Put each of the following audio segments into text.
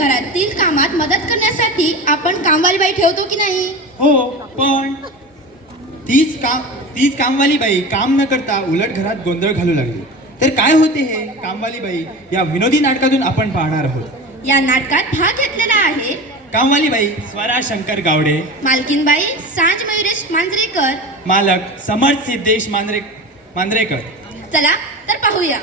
घरातील कामात मदत करण्यासाठी आपण कामवाली बाई ठेवतो की नाही? हो, पण तीच कामवाली बाई काम न करता उलट घरात गोंधळ घालू लागली तर काय होते? हे कामवाली बाई या विनोदी नाटकातून आपण पाहणार आहोत. या नाटकात भाग घेतलेला आहे कामवाली बाई स्वरा शंकर गावडे, मालकीनबाई सांज मयुरेश मांजरेकर, मालक समर्थ सिद्धेश मांजरेकर. चला तर पाहूया.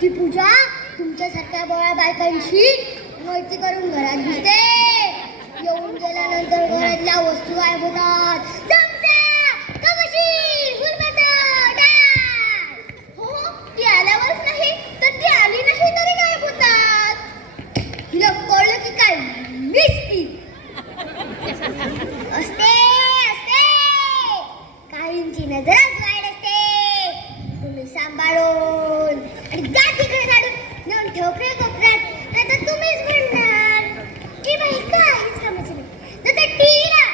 ती पूजा तुमच्यासारख्या बोळ्या बायकांशी मैत्री करून घरात घुसते. येऊन गेल्यानंतर घरातल्या वस्तू गायब होतात. हो ती आल्यावरच नाही तर ती आली नाही तरी गायब होतात. तिला कळलं की काय मिस्टी असते असते काहींची नजरच वाईट असते. तुम्ही सांभाळून आणि गाठीकडे काढून नेऊन ठोकरे कोपऱ्यात नाही तर तुम्हीच म्हणणार की बाई काहीच कामाची नाही तर त्या टीव्हीला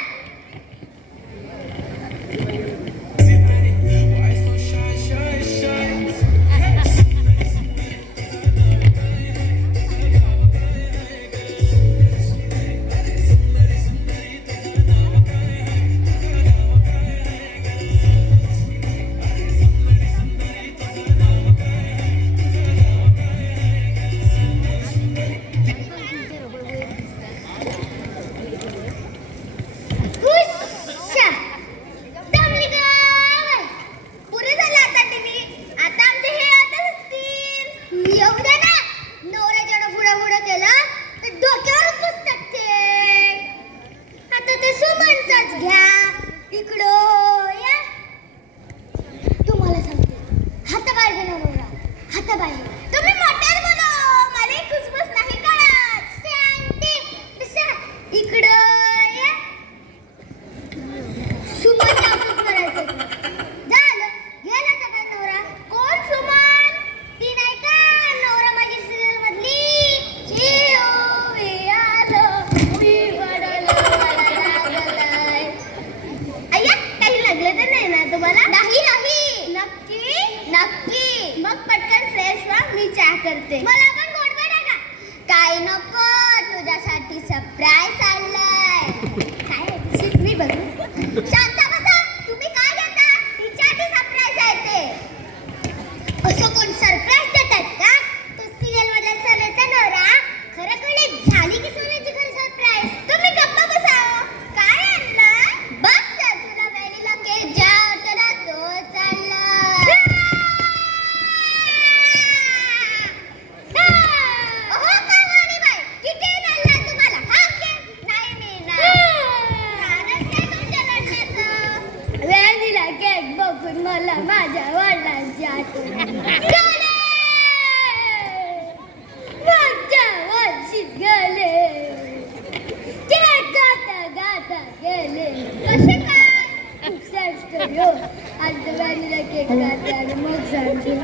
मग सांगते.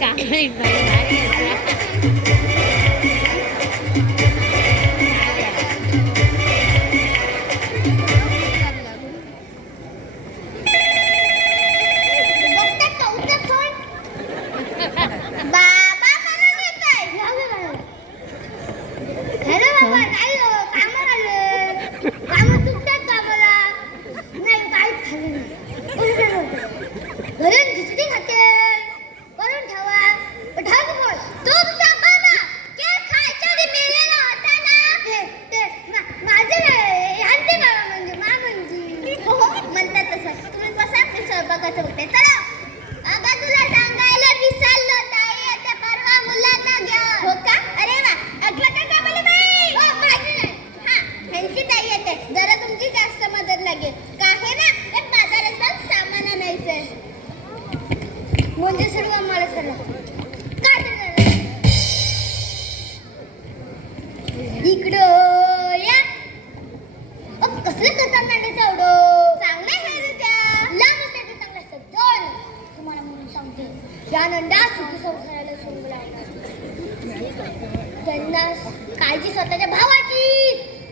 काय बाई बघता कौतुक कोण? बाबा म्हणून येताय. हॅलो बाबा, नाही हो, कामावर आलं. कामं चुकतात कामाला. नाही, काहीच खाल्लं नाही. उलटं होतं. घरून खिचडी खाते. करून ठेवा. पण ठाऊक बोल, तुमचा बाबा केक खायच्या आधी मेलेला होता ना? माझे नाही, ह्यांचे बाबा म्हणजे म्हणजे. हो, म्हणतात तसं. तुम्ही बसा, मी स्वयंपाकाचं बघते. चला. अगं तुला सांगायला विसरलो, ताई आता परवा मुलांना घ्या. हो का? अरे वा, आठवत का बाई? हो, माझी नाही. हा, ह्यांची ताई येते. जरा तुमची जास्त मदत लागेल. का आहे ना, ते बाजारात जाऊन सामान आणायचंय. म्हणजे सर्व मला चला. काय झालं? इकडं या. कसलं कथान नाट्याचं आवडो? चांगलं आहे त्या. लांब असते चांगलं असतं. जण तुम्हाला म्हणून सांगते. या नंदा सुखी संसाराला सोंग लावणार. त्यांना काळजी स्वतःच्या भावाची.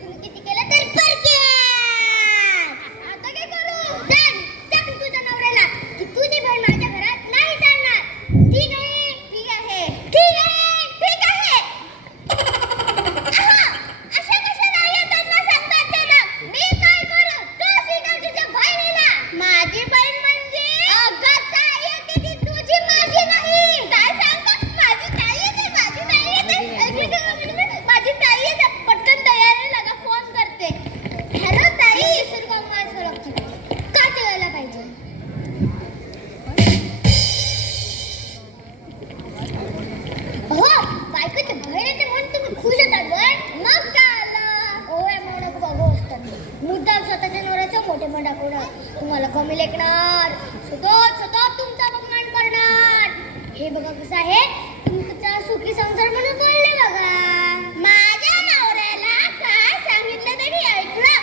तुम्ही किती केलं तरी परक्यात. आता काय करू? सांग तुझ्या नवऱ्याला की तुझी बहीण माझ्या घरात नाही चालणार. ठीक आहे, ठीक आहे, ठीक आहे, ठीक आहे. आहा, अशा कशा नाही त्यांना सांगतात ते ना. मी काय करू? तू स्वीकार तुझ्या बहिणीला. माझी बहीण म्हणजे? अगं ताई येते ती तुझी, माझी नाही. काय सांगतोस? माझी ताई येते, माझी ताई येते. माझी ताई येते. पटकन तयारी लागा, फोन करते. हॅलो ताई, सुरगाव माणसं लागतात. का जेवायला पाहिजे? हो, बायकोची बहीण येते म्हणून तुम्ही खुश होतात पण मग काय आलं? ओळ्या म्हणून बघू असतात. मुद्दाम स्वतःच्या नवऱ्याचं मोठेपण दाखवणार. तुम्हाला कमी लेखणार. सतत तुमचा अपमान करणार. हे बघा कसं आहे. तुमचा सुखी संसार म्हणून बोलले बघा. माझ्या नवऱ्याला काय सांगितलं तरी ऐकलं.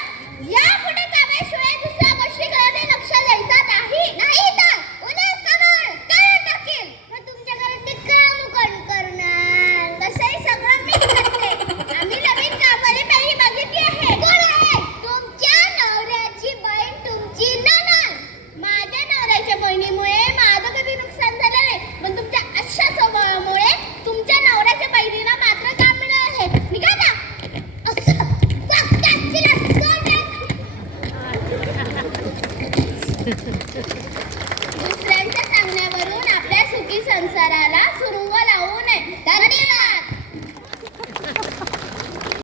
यापुढे कामाशिवाय दुसऱ्या गोष्टीकडे लक्ष द्यायचं नाही तर उद्याच कामावर काढून टाकेल. मग तुमच्या घरात ते काम कोण करणार? तसंही सगळं मी करते. आम्ही नवीन कामाला बाई बघितली आहे. कोण आहे? तुमच्या नवऱ्याची बहीण, तुमची नणंद. माझ्या नवऱ्याच्या बहिणीमुळे माझं कधी नुकसान झालं नाही. पण तुमच्या अशा स्वभावामुळे तुमच्या नवऱ्याच्या बहिणीला मात्र काम मिळालं आहे. निघा ना. असं वागतात तिला दुसऱ्यांच्या सांगण्यावरून आपल्या सुखी संसाराला